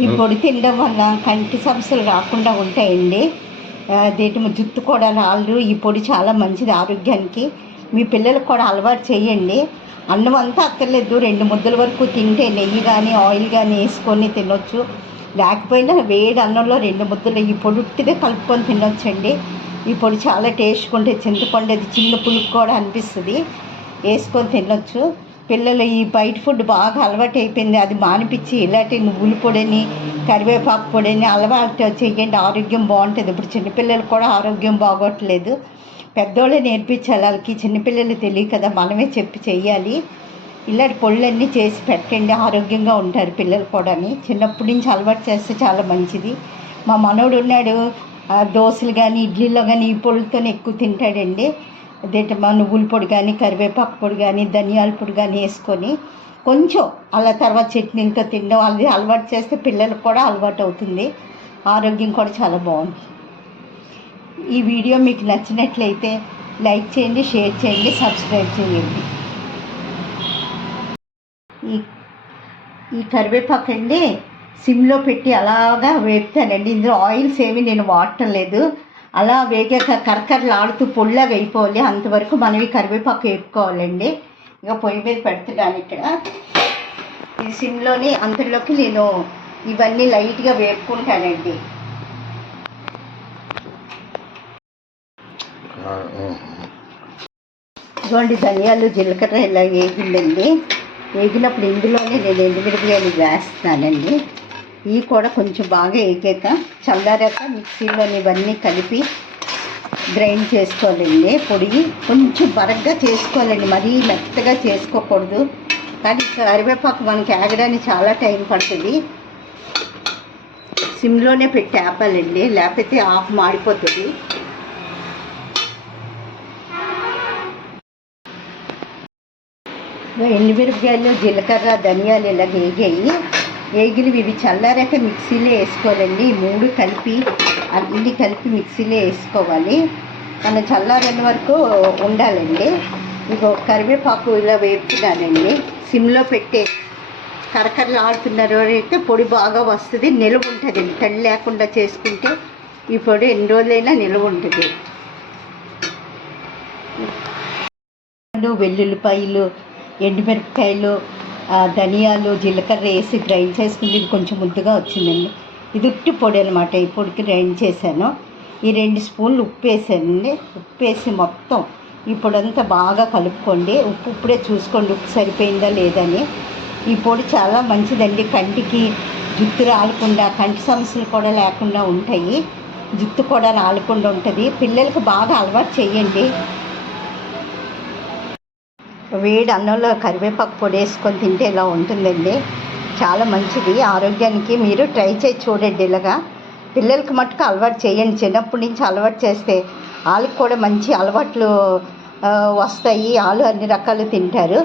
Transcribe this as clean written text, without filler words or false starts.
ఈ పొడి తినడం వల్ల కంటి సమస్యలు రాకుండా ఉంటాయండి. జుట్టు కూడా రాళ్ళు. ఈ పొడి చాలా మంచిది ఆరోగ్యానికి. మీ పిల్లలకు కూడా అలవాటు చేయండి. అన్నం అంతా అక్కర్లేదు, 2 ముద్దల వరకు తింటే నెయ్యి కానీ ఆయిల్ కానీ వేసుకొని తినొచ్చు. లేకపోయినా వేడి అన్నంలో 2 ముద్దలు ఈ పొడి ఉట్టిదే కలుపుకొని తినొచ్చండి. ఈ పొడి చాలా టేస్ట్గా ఉంటుంది. చింతపండు అది చిన్న పులుపు కూడా అనిపిస్తుంది, వేసుకొని తినొచ్చు. పిల్లలు ఈ బయట ఫుడ్ బాగా అలవాటు అయిపోయింది, అది మానిపించి ఇలాంటి నువ్వుల పొడిని కరివేపాకు పొడిని అలవాటు చేయండి. ఆరోగ్యం బాగుంటుంది. ఇప్పుడు చిన్నపిల్లలు కూడా ఆరోగ్యం బాగోట్లేదు, పెద్దోళ్ళే నేర్పించాలి. వాళ్ళకి చిన్నపిల్లలు తెలియదు కదా, మనమే చెప్పి చెయ్యాలి. ఇలాంటి పొళ్ళన్నీ చేసి పెట్టండి, ఆరోగ్యంగా ఉంటారు పిల్లలు కూడా. చిన్నప్పటి నుంచి అలవాటు చేస్తే చాలా మంచిది. మా మనవడు ఉన్నాడు, దోశలు కానీ ఇడ్లీలో కానీ ఈ పొడితోనే ఎక్కువ తింటాడండి. మా నువ్వుల పొడి కానీ కరివేపాకు పొడి కానీ ధనియాల పొడి కానీ వేసుకొని కొంచెం అలా తర్వాత చట్నీలతో తినడం అది అలవాటు చేస్తే పిల్లలకు కూడా అలవాటు అవుతుంది. ఆరోగ్యం కూడా చాలా బాగుంటుంది. ఈ వీడియో మీకు నచ్చినట్లయితే లైక్ చేయండి, షేర్ చేయండి, సబ్స్క్రైబ్ చేయండి. ఈ కరివేపాకు అండి సిమ్లో పెట్టి అలాగా వేపుతానండి. ఇందులో ఆయిల్స్ ఏమి నేను వాడటం లేదు. అలా వేగాక కరకరలాడుతూ పొడిలాగా అయిపోవాలి, అంతవరకు మనం ఈ కరివేపాకు వేపుకోవాలండి. ఇక పొయ్యి మీద పెడుతున్నాను ఇక్కడ. ఇది సిమ్లోని అంతలోకి నేను ఇవన్నీ లైట్గా వేపుకుంటానండి. ఇదిగోండి ధనియాలు జీలకర్ర ఇలా వేగిందండి. వేగినప్పుడు ఇందులోనే నేను ఎండుమిరపకాయలు వేస్తున్నానండి. ఇవి కూడా కొంచెం బాగా వేగాక చల్లారాక మిక్సీలోని ఇవన్నీ కలిపి గ్రైండ్ చేసుకోవాలండి. పొడి కొంచెం బరగ్గా చేసుకోవాలండి, మరీ మెత్తగా చేసుకోకూడదు. కానీ కరివేపాకు మనకి ఆగడానికి చాలా టైం పడుతుంది. సిమ్లోనే పెట్టి ఆపాలండి, లేకపోతే ఆఫ్ మాడిపోతుంది. ఎండుమిరపకాయలు జీలకర్ర ధనియాలు ఇలా వేగినవి ఇవి చల్లారాక మిక్సీలో వేసుకోవాలండి. ఈ 3 కలిపి అన్నీ కలిపి మిక్సీలో వేసుకోవాలి. మనం చల్లారని వరకు ఉండాలండి. ఇక కరివేపాకు ఇలా వేపుతున్నానండి. సిమ్లో పెట్టే కరకరలాడుతున్నారు అయితే పొడి బాగా వస్తుంది, నిలువ ఉంటుంది. తడి లేకుండా చేసుకుంటే ఈ పొడి ఎన్ని రోజులైనా నిలువ ఉంటుంది. వెల్లుల్లిపాయలు ఎండుమిరపకాయలు ధనియాలు జీలకర్ర వేసి గ్రైండ్ చేసుకుంటే ఇది కొంచెం ముద్దుగా వచ్చిందండి. ఇది ఉట్టి పొడి అనమాట. ఈ పొడికి గ్రైండ్ చేశాను. ఈ 2 స్పూన్లు ఉప్పు వేసానండి. ఉప్పు వేసి మొత్తం ఈ పొడి అంతా బాగా కలుపుకోండి. ఉప్పు ఇప్పుడే చూసుకోండి ఉప్పు సరిపోయిందా లేదని. ఈ పొడి చాలా మంచిదండి, కంటికి జుట్టు రాలకుండా కంటి సమస్యలు కూడా లేకుండా ఉంటాయి, జుట్టు కూడా రాలకుండా ఉంటుంది. పిల్లలకు బాగా అలవాటు చేయండి. వేడి అన్నంలో కరివేపాకు పొడి వేసుకొని తింటే ఇలా ఉంటుందండి, చాలా మంచిది ఆరోగ్యానికి. మీరు ట్రై చేసి చూడండి. ఇలాగా పిల్లలకి మట్టుకు అలవాటు చేయండి. చిన్నప్పటి నుంచి అలవాటు చేస్తే వాళ్ళకి కూడా మంచి అలవాట్లు వస్తాయి. వాళ్ళు అన్ని రకాలు తింటారు.